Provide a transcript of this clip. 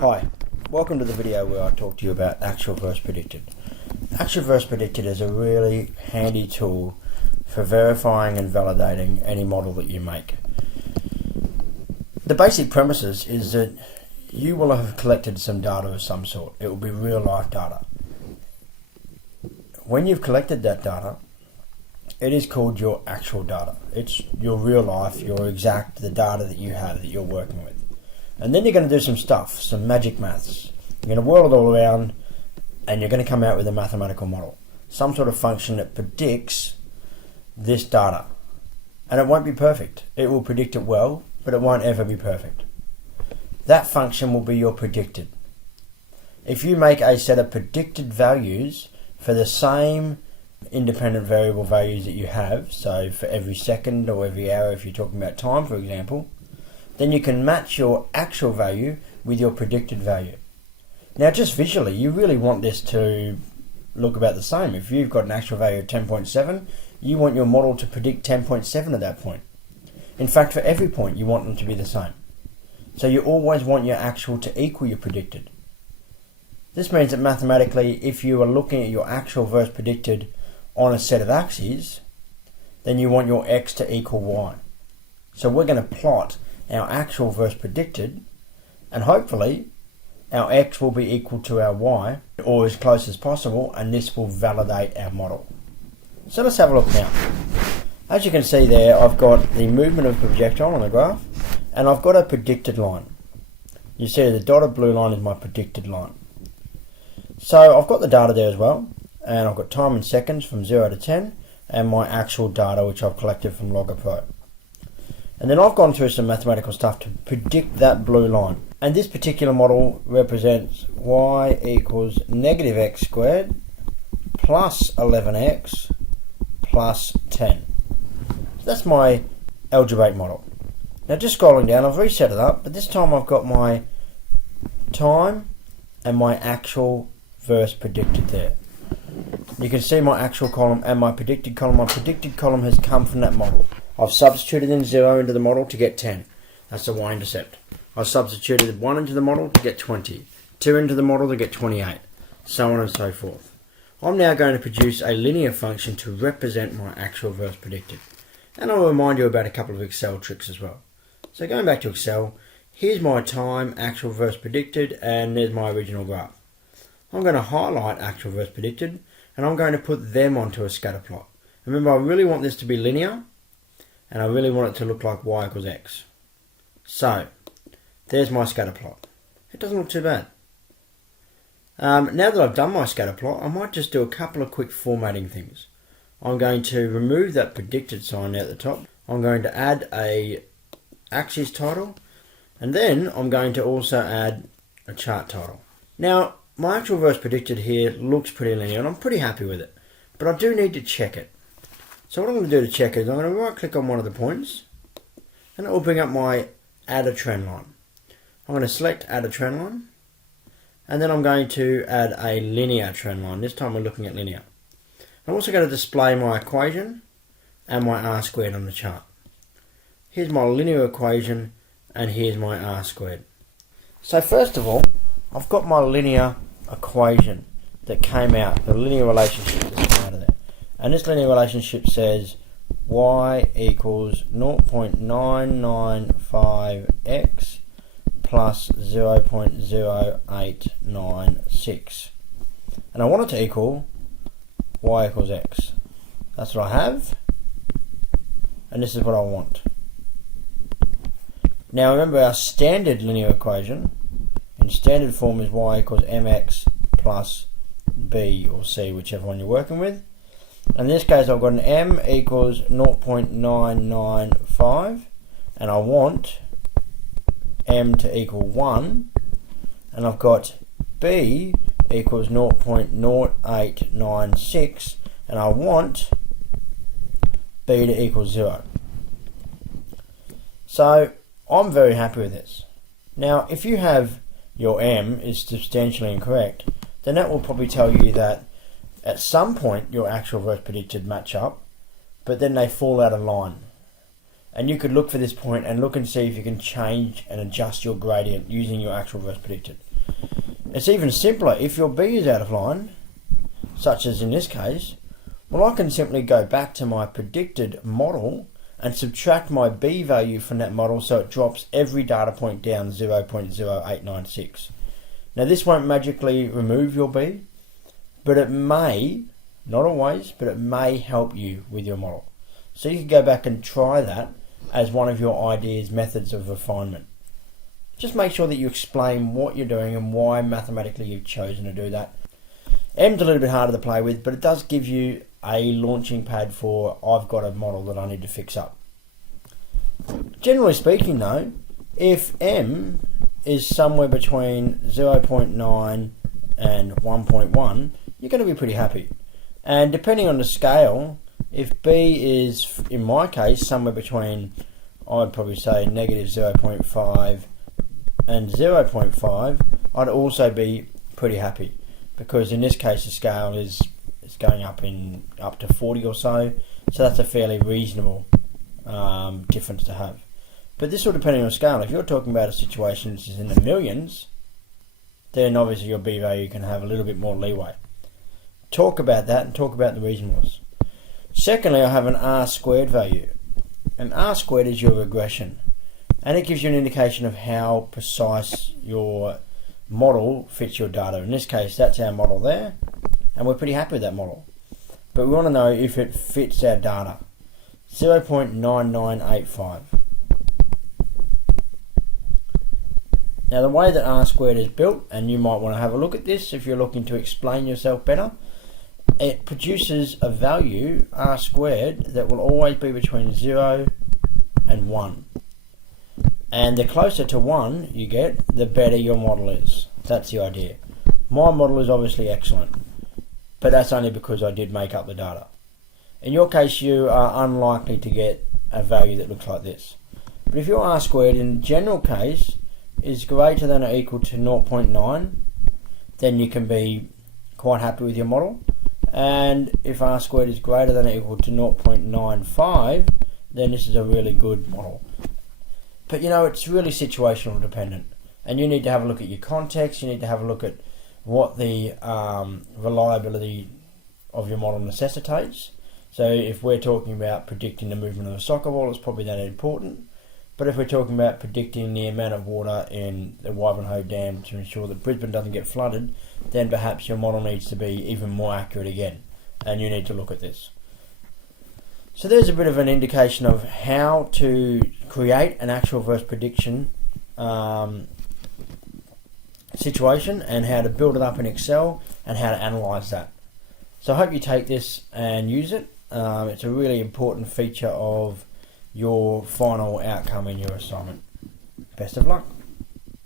Hi, welcome to the video where I talk to you about actual versus predicted. Actual versus predicted is a really handy tool for verifying and validating any model that you make. The basic premises is that you will have collected some data of some sort. It will be real life data. When you've collected that data, it is called your actual data. It's your real life, the data that you have that you're working with. And then you're going to do some stuff, some magic maths. You're going to whirl it all around and you're going to come out with a mathematical model. Some sort of function that predicts this data. And it won't be perfect. It will predict it well, but it won't ever be perfect. That function will be your predicted. If you make a set of predicted values for the same independent variable values that you have, so for every second or every hour if you're talking about time for example, then you can match your actual value with your predicted value. Now just visually, you really want this to look about the same. If you've got an actual value of 10.7, you want your model to predict 10.7 at that point. In fact, for every point, you want them to be the same. So you always want your actual to equal your predicted. This means that mathematically, if you are looking at your actual versus predicted on a set of axes, then you want your x to equal y. So we're going to plot our actual versus predicted, and hopefully our x will be equal to our y, or as close as possible, and this will validate our model. So let's have a look now. As you can see there, I've got the movement of the projectile on the graph, and I've got a predicted line. You see the dotted blue line is my predicted line. So I've got the data there as well, and I've got time in seconds from 0 to 10, and my actual data which I've collected from Logger Pro. And then I've gone through some mathematical stuff to predict that blue line. And this particular model represents y equals negative x squared plus 11x plus 10. So that's my algebraic model. Now just scrolling down, I've reset it up, but this time I've got my time and my actual versus predicted there. You can see my actual column and my predicted column. My predicted column has come from that model. I've substituted in 0 into the model to get 10. That's the y-intercept. I've substituted 1 into the model to get 20. 2 into the model to get 28. So on and so forth. I'm now going to produce a linear function to represent my actual versus predicted. And I'll remind you about a couple of Excel tricks as well. So going back to Excel, here's my time, actual versus predicted, and there's my original graph. I'm going to highlight actual versus predicted, and I'm going to put them onto a scatter plot. Remember, I really want this to be linear, and I really want it to look like y equals x. So, there's my scatter plot. It doesn't look too bad. Now that I've done my scatter plot, I might just do a couple of quick formatting things. I'm going to remove that predicted sign there at the top. I'm going to add a axis title, and then I'm going to also add a chart title. Now, my actual versus predicted here looks pretty linear, and I'm pretty happy with it. But I do need to check it. So what I'm going to do to check is I'm going to right click on one of the points, and it will bring up my add a trend line. I'm going to select add a trend line, and then I'm going to add a linear trend line. This time we're looking at linear. I'm also going to display my equation and my r squared on the chart. Here's my linear equation, and here's my r squared. So first of all, I've got my linear equation that came out, the linear relationship that came out of there. And this linear relationship says y equals 0.995x plus 0.0896. And I want it to equal y equals x. That's what I have. And this is what I want. Now remember, our standard linear equation in standard form is y equals mx plus b or c, whichever one you're working with. In this case, I've got an m equals 0.995, and I want m to equal 1, and I've got b equals 0.0896, and I want b to equal 0. So I'm very happy with this. Now, if you have your m is substantially incorrect, then that will probably tell you that at some point your actual versus predicted match up, but then they fall out of line. And you could look for this point and look and see if you can change and adjust your gradient using your actual versus predicted. It's even simpler if your B is out of line, such as in this case. Well, I can simply go back to my predicted model and subtract my B value from that model, so it drops every data point down 0.0896. Now this won't magically remove your B, but it may, not always, but it may help you with your model. So you can go back and try that as one of your ideas, methods of refinement. Just make sure that you explain what you're doing and why mathematically you've chosen to do that. M's a little bit harder to play with, but it does give you a launching pad for, I've got a model that I need to fix up. Generally speaking though, if M is somewhere between 0.9 and 1.1, you're going to be pretty happy. And depending on the scale, if B is, in my case, somewhere between, I'd probably say negative 0.5 and 0.5, I'd also be pretty happy, because in this case the scale is going up to 40 or so that's a fairly reasonable difference to have. But this will depend on your scale. If you're talking about a situation which is in the millions, then obviously your B value can have a little bit more leeway. Talk about that and talk about the reasonableness. Secondly, I have an R squared value. And R squared is your regression, and it gives you an indication of how precise your model fits your data. In this case, that's our model there, and we're pretty happy with that model. But we want to know if it fits our data. 0.9985. Now the way that R squared is built, and you might want to have a look at this if you're looking to explain yourself better, it produces a value, R squared, that will always be between 0 and 1. And the closer to 1 you get, the better your model is. That's the idea. My model is obviously excellent, but that's only because I did make up the data. In your case, you are unlikely to get a value that looks like this. But if your R squared in the general case is greater than or equal to 0.9, then you can be quite happy with your model. And if R squared is greater than or equal to 0.95, then this is a really good model. But you know, it's really situational dependent, and you need to have a look at your context. You need to have a look at what the reliability of your model necessitates. So if we're talking about predicting the movement of a soccer ball, it's probably that important. But if we're talking about predicting the amount of water in the Wivenhoe Dam to ensure that Brisbane doesn't get flooded, then perhaps your model needs to be even more accurate again, and you need to look at this. So there's a bit of an indication of how to create an actual versus prediction situation, and how to build it up in Excel, and how to analyse that. So I hope you take this and use it. It's a really important feature of your final outcome in your assignment. Best of luck.